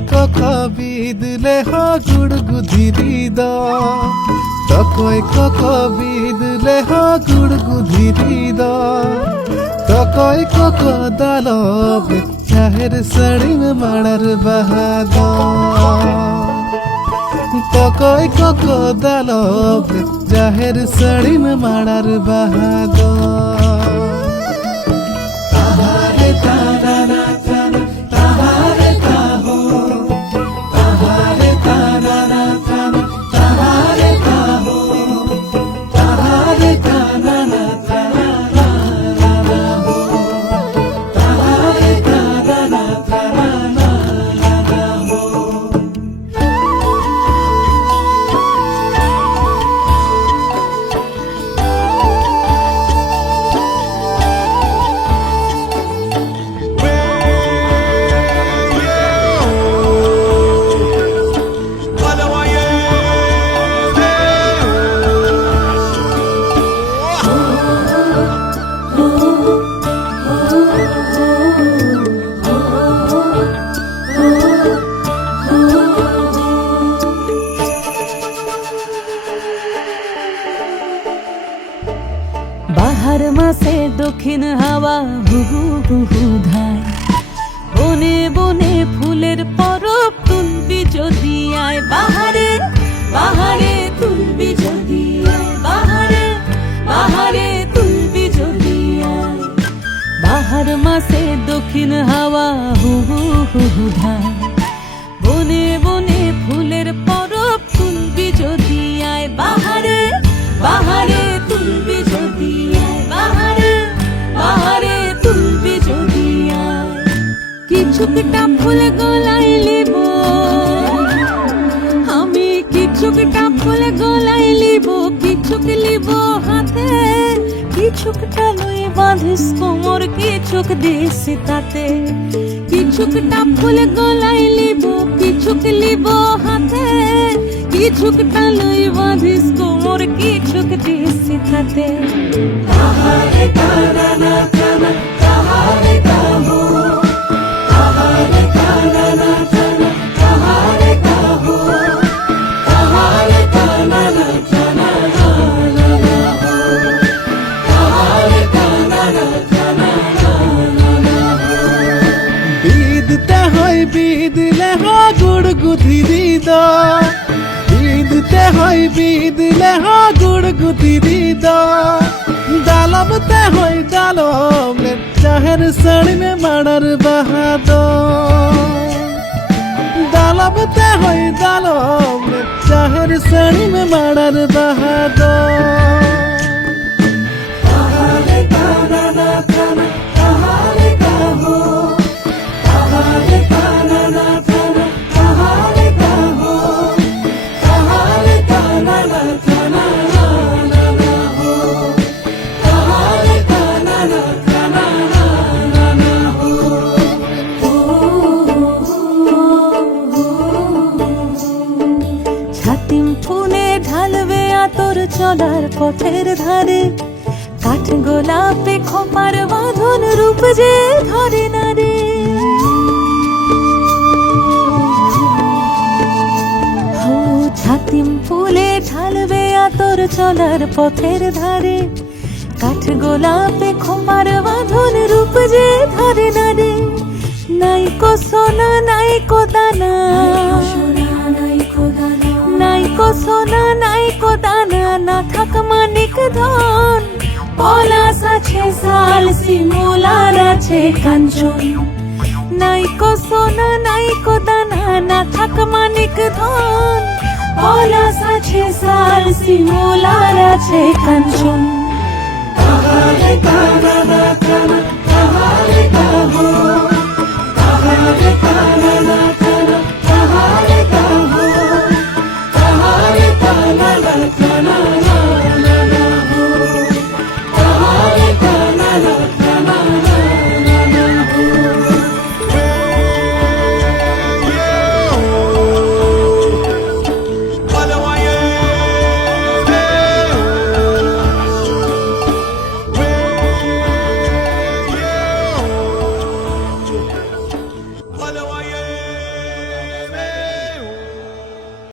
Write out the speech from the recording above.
বিদলে হ গুড়গুধিরিদ তকয় কক বিদলে হ গুড়গুধিরিদ তকয় cock দালব চাহের সড়িম মাড়ার বাহাদ তকয় cock দালব চাহের সড়িম মাড়ার বাহাদ বাহার মাসে দক্ষিণ হাওয়া হুহু হুহু ধায় বনে বনে ফুলের পরব তুলবি যদি আয় বাহারে বাহারে তুলবি যদি আয় বাহারে বাহারে তুলবি যদি আয় বাহার মাসে দক্ষিণ হাওয়া হুহু হুহু ধায় বনে বনে ফুলের পরব তুলবি যদি আয় বাহারে বাহারে তুলবি যদি আয় বাহারে বাহারে তুলবি যদি আয় কিছুকটা ফুল গলায় লিব আমি কিছুকটা ফুল গলায় লিব কিছুক লিব হাতে কিছুকটা লই বাঁধিস কোমর কিছুক দিস তাতে কিছুকটা ফুল গলায় লিব কিছুক লিব হাতে কিছুকটা লই বাঁধিস কোমর কিছুক দিস তাতে তাহারে তারা না জানা তাহারে কাহো তাহারে তারা না জানা তাহারে কাহো তাহারে তারা না জানা তাহারে তারা না জানা বিদতে হয় বিদলে হ গুড়গুধিরিদ বিদতে হয় বিদলে হ গুড়গুধিরিদ দালবতে হয় দালব চাহের সড়িমে মাড়ার বাহাদ দালবতে হয় দালব চাহের সড়িমে মাড়ার বাহাদ তাহারে তারা না জানা তাহারে কাহো তাহারে তারা না জানা তাহারে কাহো তাহারে তারা না জানা তাহারে তারা না জানা ছাতিম ফুলে ঢালবে আতর চলার পথের ধারে কাঠ গোলাপে খোপার বাঁধন রূপ যে ধরে না রে ছাতিম ফুলে ঢালবে আতর চলার পথের ধারে কাঠ গোলাপে খোপার বাঁধন রূপ যে ধরে না রে নাইকো সোনা নাইকো দানা নাইকো সোনা নাইকো দানা না থাক মানিক ধন পলাশ আছে শাল শিমুলার আছে কাঞ্চন নাইকো সোনা নাইকো দানা না থাক মানিক ধন পলাশ আছে শাল শিমুলার আছে কাঞ্চন তাহারে তারা না জানা তাহারে